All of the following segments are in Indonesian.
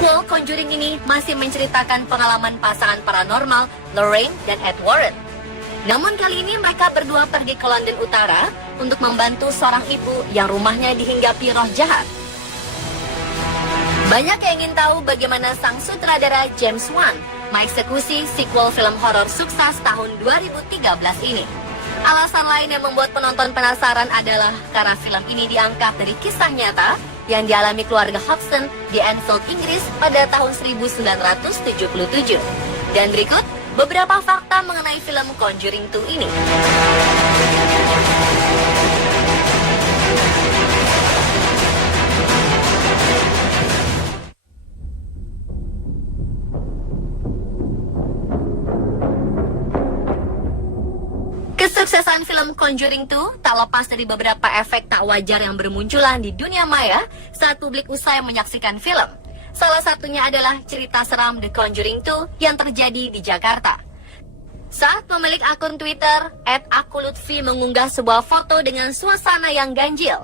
Sequel Conjuring ini masih menceritakan pengalaman pasangan paranormal Lorraine dan Ed Warren. Namun kali ini mereka berdua pergi ke London Utara untuk membantu seorang ibu yang rumahnya dihinggapi roh jahat. Banyak yang ingin tahu bagaimana sang sutradara James Wan mengeksekusi sequel film horor sukses tahun 2013 ini. Alasan lain yang membuat penonton penasaran adalah karena film ini diangkat dari kisah nyata yang dialami keluarga Hodgson di Enfield, Inggris pada tahun 1977. Dan berikut beberapa fakta mengenai film Conjuring 2 ini. Kesuksesan film Conjuring 2 tak lepas dari beberapa efek tak wajar yang bermunculan di dunia maya saat publik usai menyaksikan film. Salah satunya adalah cerita seram The Conjuring 2 yang terjadi di Jakarta. Saat pemilik akun Twitter @akulutfi mengunggah sebuah foto dengan suasana yang ganjil.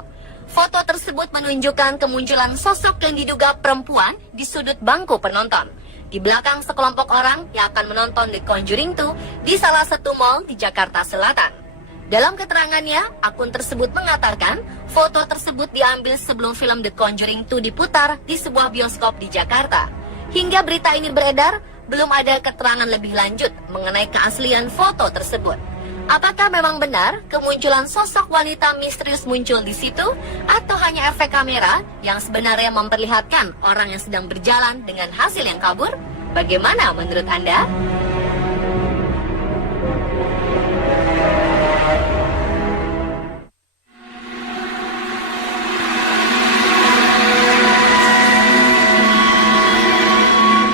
Foto tersebut menunjukkan kemunculan sosok yang diduga perempuan di sudut bangku penonton, di belakang sekelompok orang yang akan menonton The Conjuring 2 di salah satu mall di Jakarta Selatan. Dalam keterangannya, akun tersebut mengatakan foto tersebut diambil sebelum film The Conjuring 2 diputar di sebuah bioskop di Jakarta. Hingga berita ini beredar, belum ada keterangan lebih lanjut mengenai keaslian foto tersebut. Apakah memang benar kemunculan sosok wanita misterius muncul di situ, atau hanya efek kamera yang sebenarnya memperlihatkan orang yang sedang berjalan dengan hasil yang kabur? Bagaimana menurut Anda?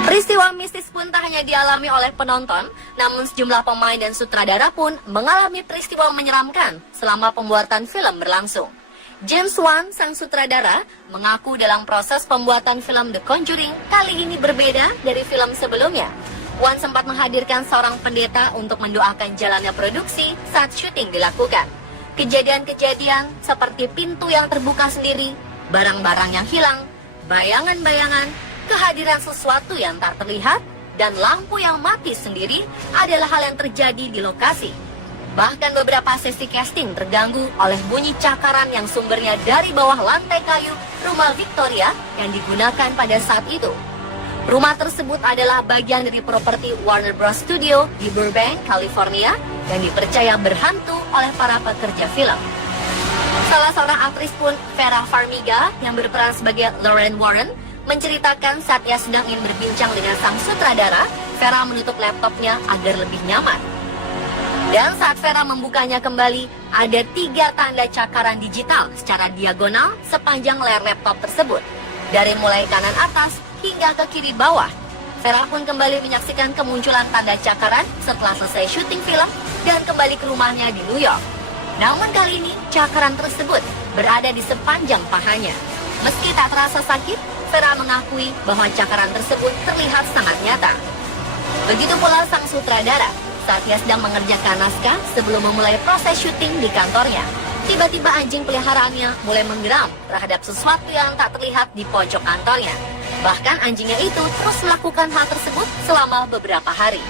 Peristiwa mistis pun tak hanya dialami oleh penonton, namun sejumlah pemain dan sutradara pun mengalami peristiwa menyeramkan selama pembuatan film berlangsung. James Wan, sang sutradara, mengaku dalam proses pembuatan film The Conjuring kali ini berbeda dari film sebelumnya. Wan sempat menghadirkan seorang pendeta untuk mendoakan jalannya produksi saat syuting dilakukan. Kejadian-kejadian seperti pintu yang terbuka sendiri, barang-barang yang hilang, bayangan-bayangan, kehadiran sesuatu yang tak terlihat, dan lampu yang mati sendiri adalah hal yang terjadi di lokasi. Bahkan beberapa sesi casting terganggu oleh bunyi cakaran yang sumbernya dari bawah lantai kayu rumah Victoria yang digunakan pada saat itu. Rumah tersebut adalah bagian dari properti Warner Bros. Studio di Burbank, California, yang dipercaya berhantu oleh para pekerja film. Salah seorang aktris pun, Vera Farmiga, yang berperan sebagai Lorraine Warren, menceritakan saat ia sedang ingin berbincang dengan sang sutradara, Vera menutup laptopnya agar lebih nyaman. Dan saat Vera membukanya kembali, ada 3 tanda cakaran digital secara diagonal sepanjang layar laptop tersebut, dari mulai kanan atas hingga ke kiri bawah. Vera pun kembali menyaksikan kemunculan tanda cakaran setelah selesai syuting film dan kembali ke rumahnya di New York. Namun kali ini, cakaran tersebut berada di sepanjang pahanya. Meski tak terasa sakit, Vera mengakui bahwa cakaran tersebut terlihat sangat nyata. Begitu pula sang sutradara, saat ia sedang mengerjakan naskah sebelum memulai proses syuting di kantornya. Tiba-tiba anjing peliharaannya mulai menggeram terhadap sesuatu yang tak terlihat di pojok kantornya. Bahkan anjingnya itu terus melakukan hal tersebut selama beberapa hari.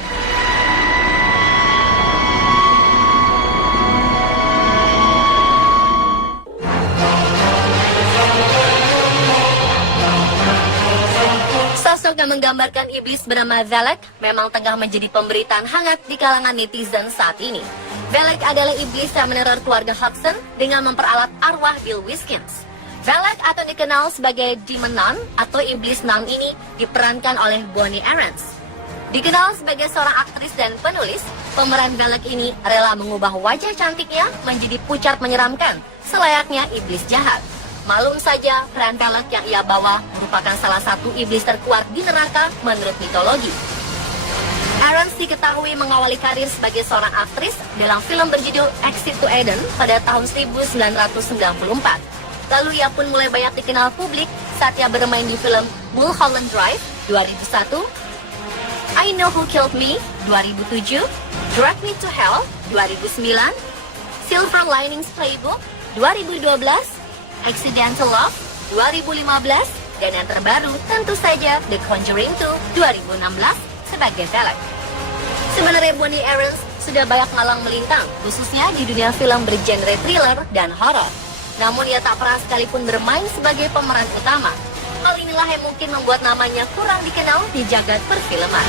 Sosok yang menggambarkan iblis bernama Valak memang tengah menjadi pemberitaan hangat di kalangan netizen saat ini. Valak adalah iblis yang meneror keluarga Hodgson dengan memperalat arwah Bill Wilkins. Valak atau dikenal sebagai Demon Nun atau iblis nun ini diperankan oleh Bonnie Aarons. Dikenal sebagai seorang aktris dan penulis, pemeran Valak ini rela mengubah wajah cantiknya menjadi pucat menyeramkan, selayaknya iblis jahat. Malum saja, peran Valak yang ia bawa merupakan salah satu iblis terkuat di neraka menurut mitologi. Aarons diketahui mengawali karir sebagai seorang aktris dalam film berjudul Exit to Eden pada tahun 1994. Lalu ia pun mulai banyak dikenal publik saat ia bermain di film Mulholland Drive 2001, I Know Who Killed Me 2007, Drag Me to Hell 2009, Silver Linings Playbook 2012, Accidental Love 2015, Dan yang terbaru tentu saja The Conjuring 2 2016 sebagai Velek. Sebenarnya Bonnie Aarons sudah banyak malang melintang, khususnya di dunia film bergenre thriller dan horor. Namun ia tak pernah sekalipun bermain sebagai pemeran utama. Hal inilah yang mungkin membuat namanya kurang dikenal di jagat perfilman.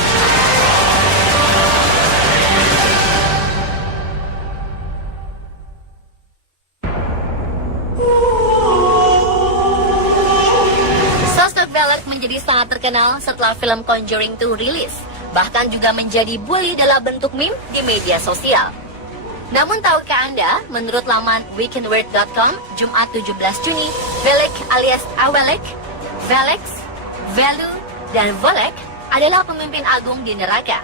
Sosok Velek menjadi sangat terkenal setelah film Conjuring 2 rilis, bahkan juga menjadi bully dalam bentuk meme di media sosial. Namun tahukah Anda, menurut laman weekendword.com, Jumat 17 Juni, Velek alias Awelek, Velex, Velu, dan Volek adalah pemimpin agung di neraka.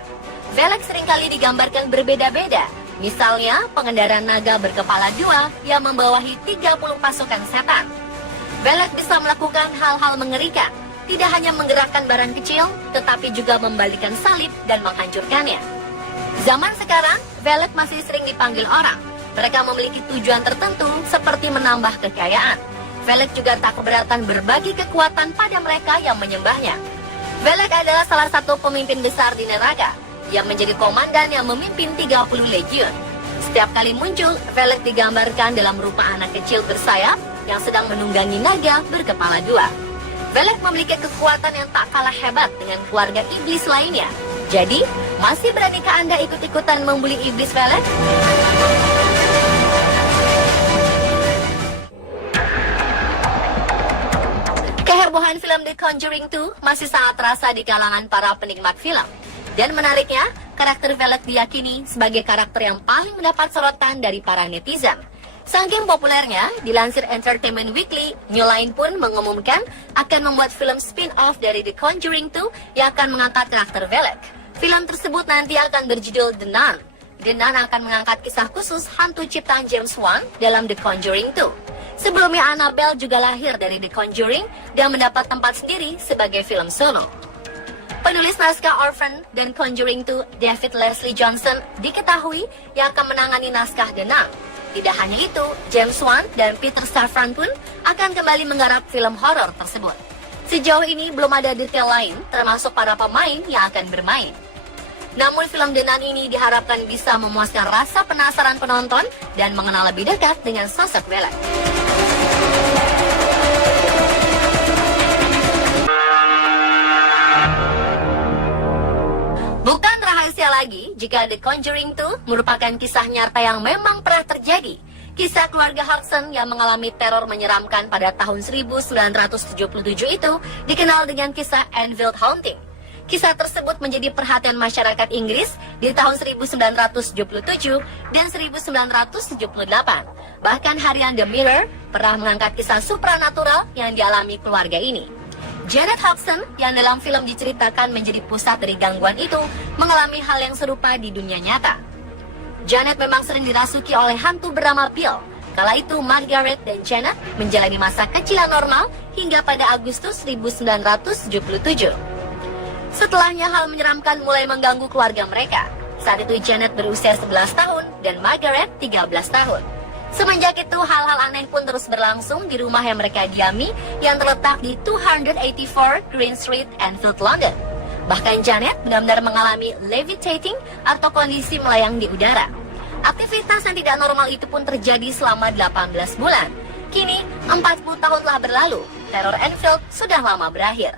Velek seringkali digambarkan berbeda-beda, misalnya pengendara naga berkepala dua yang membawahi 30 pasukan setan. Velek bisa melakukan hal-hal mengerikan, tidak hanya menggerakkan barang kecil, tetapi juga membalikan salib dan menghancurkannya. Zaman sekarang, Velek masih sering dipanggil orang. Mereka memiliki tujuan tertentu seperti menambah kekayaan. Velek juga tak keberatan berbagi kekuatan pada mereka yang menyembahnya. Velek adalah salah satu pemimpin besar di neraka, yang menjadi komandan yang memimpin 30 legiun. Setiap kali muncul, Velek digambarkan dalam rupa anak kecil bersayap yang sedang menunggangi naga berkepala dua. Velek memiliki kekuatan yang tak kalah hebat dengan keluarga iblis lainnya. Jadi, masih beranikah Anda ikut-ikutan membuli iblis Velek? Kehebohan film The Conjuring 2 masih sangat terasa di kalangan para penikmat film. Dan menariknya, karakter Velek diyakini sebagai karakter yang paling mendapat sorotan dari para netizen. Saking populernya, dilansir Entertainment Weekly, New Line pun mengumumkan akan membuat film spin-off dari The Conjuring 2 yang akan mengangkat karakter Velek. Film tersebut nanti akan berjudul The Nun. The Nun akan mengangkat kisah khusus hantu ciptaan James Wan dalam The Conjuring 2. Sebelumnya Annabelle juga lahir dari The Conjuring dan mendapat tempat sendiri sebagai film solo. Penulis naskah Orphan dan Conjuring 2, David Leslie Johnson, diketahui yang akan menangani naskah The Nun. Tidak hanya itu, James Wan dan Peter Safran pun akan kembali menggarap film horor tersebut. Sejauh ini belum ada detail lain, termasuk para pemain yang akan bermain. Namun film The Nun ini diharapkan bisa memuaskan rasa penasaran penonton dan mengenal lebih dekat dengan sosok Velek. Bukan rahasia lagi jika The Conjuring 2 merupakan kisah nyata yang memang pernah terjadi. Kisah keluarga Hodgson yang mengalami teror menyeramkan pada tahun 1977 itu dikenal dengan kisah Enfield Haunting. Kisah tersebut menjadi perhatian masyarakat Inggris di tahun 1977 dan 1978. Bahkan harian The Mirror pernah mengangkat kisah supranatural yang dialami keluarga ini. Janet Hodgson yang dalam film diceritakan menjadi pusat dari gangguan itu mengalami hal yang serupa di dunia nyata. Janet memang sering dirasuki oleh hantu bernama Bill. Kala itu Margaret dan Janet menjalani masa kecil yang normal hingga pada Agustus 1977. Setelahnya hal menyeramkan mulai mengganggu keluarga mereka. Saat itu Janet berusia 11 tahun dan Margaret 13 tahun. Semenjak itu hal-hal aneh pun terus berlangsung di rumah yang mereka diami yang terletak di 284 Green Street, Enfield, London. Bahkan Janet benar-benar mengalami levitating atau kondisi melayang di udara. Aktivitas yang tidak normal itu pun terjadi selama 18 bulan. Kini 40 tahun telah berlalu, teror Enfield sudah lama berakhir.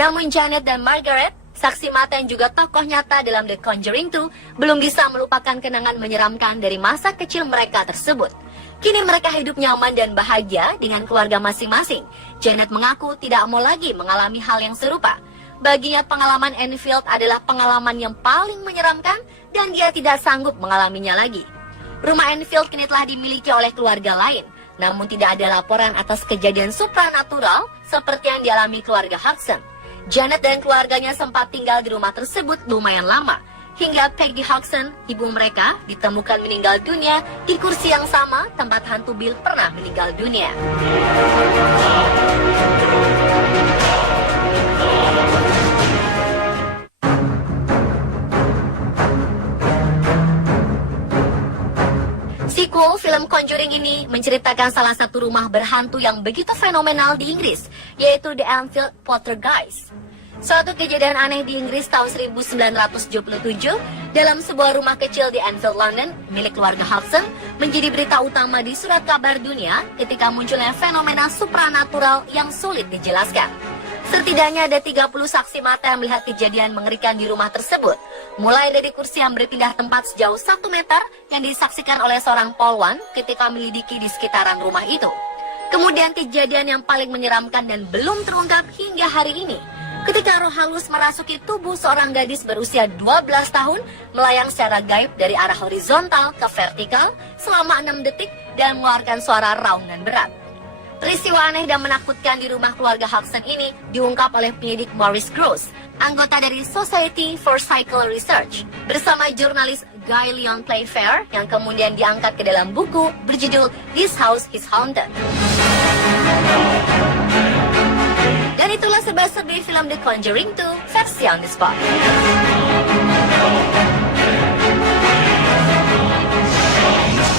Namun Janet dan Margaret, saksi mata yang juga tokoh nyata dalam The Conjuring 2, belum bisa melupakan kenangan menyeramkan dari masa kecil mereka tersebut. Kini mereka hidup nyaman dan bahagia dengan keluarga masing-masing. Janet mengaku tidak mau lagi mengalami hal yang serupa. Baginya pengalaman Enfield adalah pengalaman yang paling menyeramkan dan dia tidak sanggup mengalaminya lagi. Rumah Enfield kini telah dimiliki oleh keluarga lain, namun tidak ada laporan atas kejadian supranatural seperti yang dialami keluarga Hodgson. Janet dan keluarganya sempat tinggal di rumah tersebut lumayan lama, hingga Peggy Hodgson, ibu mereka, ditemukan meninggal dunia di kursi yang sama tempat hantu Bill pernah meninggal dunia. Sequel film Film Conjuring ini menceritakan salah satu rumah berhantu yang begitu fenomenal di Inggris, yaitu The Enfield Poltergeist. Suatu kejadian aneh di Inggris tahun 1977 dalam sebuah rumah kecil di Enfield, London, milik keluarga Hodgson, menjadi berita utama di surat kabar dunia ketika munculnya fenomena supranatural yang sulit dijelaskan. Setidaknya ada 30 saksi mata yang melihat kejadian mengerikan di rumah tersebut, mulai dari kursi yang berpindah tempat sejauh 1 meter yang disaksikan oleh seorang polwan ketika melidiki di sekitaran rumah itu. Kemudian kejadian yang paling menyeramkan dan belum terungkap hingga hari ini, ketika roh halus merasuki tubuh seorang gadis berusia 12 tahun melayang secara gaib dari arah horizontal ke vertikal selama 6 detik dan mengeluarkan suara raungan berat. Peristiwa aneh dan menakutkan di rumah keluarga Hodgson ini diungkap oleh penyidik Maurice Gross, anggota dari Society for Psychical Research, bersama jurnalis Guy Lyon Playfair yang kemudian diangkat ke dalam buku berjudul This House is Haunted. Dan itulah serba-serbi film The Conjuring 2 versi on the spot.